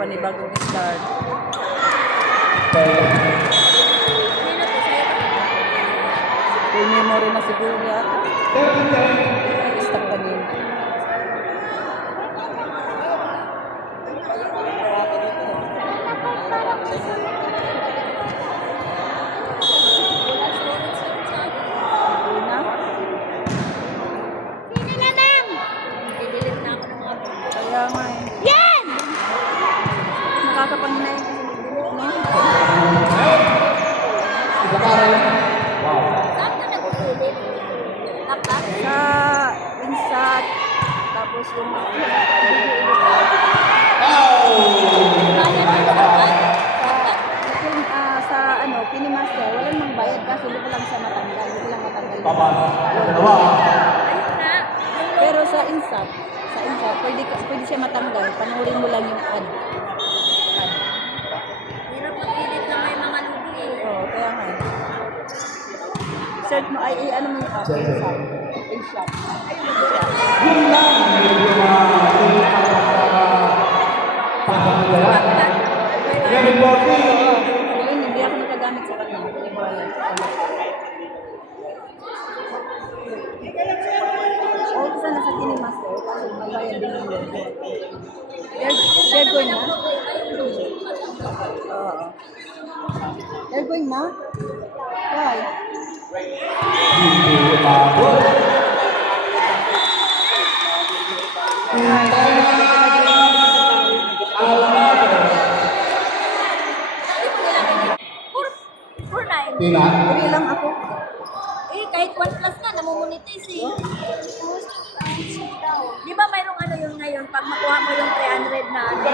panibagong start. Full memory na siguro yata. Stop kanina. Kaya nga eh. Yan! Nakakapanginay. No? Saan ka nag-ulit? Laptop? Sa insat. Tapos yung sa ano, Kinimaster, wala namang bayad kasi hindi ko lang siya matanggal. Hindi ko lang matanggal. Ayun na. Pero sa insat, pwede siya matanggal. Panoorin mo lang yung ad. Hirap mag-edit na may mga lugi. Oo, kaya nga. Search mo, ano mo yung app? Insat. Hindi ako nakagamit sa kanya. Hindi ko alam. Oo, kasi nasa Kinimaster. Kasi magbayad din yung logo. They're going na? Oo. They're going na? Why? For 9. Puri lang ako. Eh, kahit 1 plus nga, namumonetize eh. Di ba mayroong ano yung ngayon, pag makuha mo yung 300 na ano? Hindi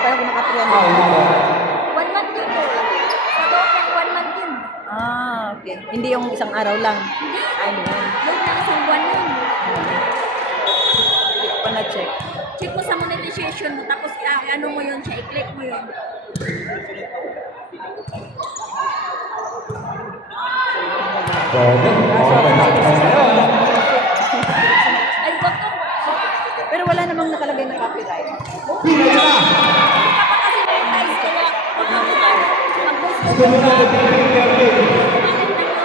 pa ako nakatriyan. 1 month din eh. Sa loob ng 1 month din. Ah, okay. Hindi yung isang araw lang. Ano yun? Loob ng isang buwan yun. Hindi ko pa na-check. Check mo sa monetization mo, tapos ano mo yun siya, i-click mo yun. Ay, wag ko. Pero wala namang nakalagay na copyright.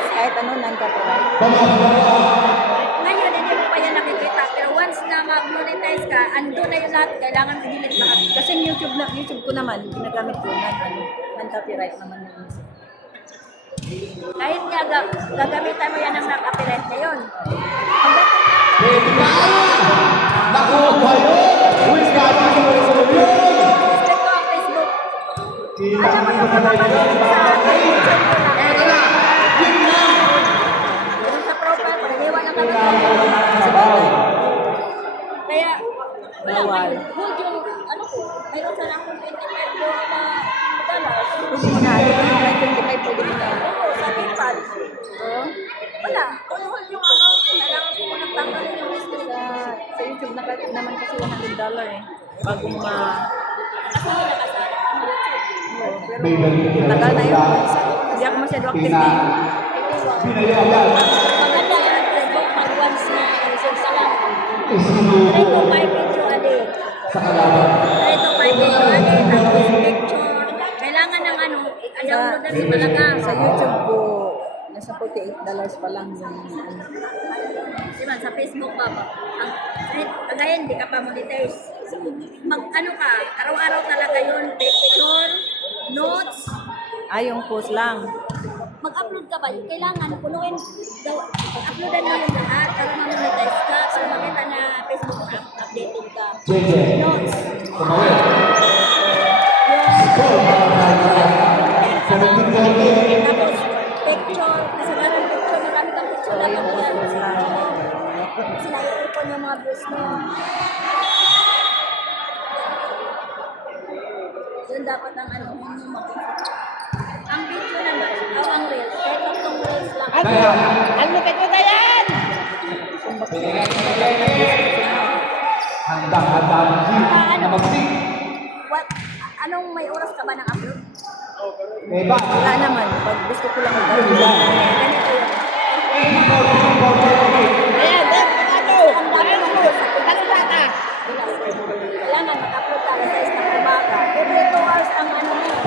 Kahit ano, non-copyright. Ngayon, hindi mo pa yan nakikita. Pero once na mag-monetize ka, ando na yung lahat. Kailangan i-delete lahat. Kasi YouTube ko naman, ginagamit ko non-copyright naman yun. Kahit nga gagamitan mo yan ng copyright ngayon. Gusto ko ang Facebook. Alam mo yung mga maliit sa YouTube ko na. Yung sa profile, pag-iwan ng copyright. Kaya, wala, Bawal. may hold yung, ano ko, mayroon sana akong $25 na dollars. Pwede mo na, copyright 25, pwede mo na. Oo, sa PayPal. Oo. Wala, hold yung amount. Kailangan ko munang tanggalin yung business. Sa YouTube naman kasi $100 eh. Bago ma... Kasi may nakasara ang YouTube. Oo, pero matagal na yun. Hindi ako masyado active na yun. Maganda yung Facebook pag once na reserve sa lang. 3 to 5 video a day. 3 to 5 video a day. Tapos picture. Kailangan ng ano, i-download na rin talaga. Sa YouTube ko, nasa $48 pa lang yung ano. Diba, sa Facebook ba? Kagaya hindi ka pa monetize. Ano ka, araw-araw talaga yun. Picture, notes. Yung post lang. Mag-upload ka ba? Kailangan punuin. Uploadan mo yung lahat para ma-monetize ka. Para makita na Facebook updated ka. Notes. Tapos, picture. Kasi parang picture, marami kang picture dapat yan. Kasi naiipon yung mga views mo. Yun dapat ang ano mo ang video na ang reels. Kahit itong reels lang. Ano ka na yan? Anong may oras ka ba ng upload? Wala naman. Pag gusto ko lang mag-upload. Ganito yun. Ayan, Ang dami ng reels.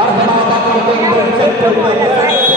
Kailangan picture mo, alas 6.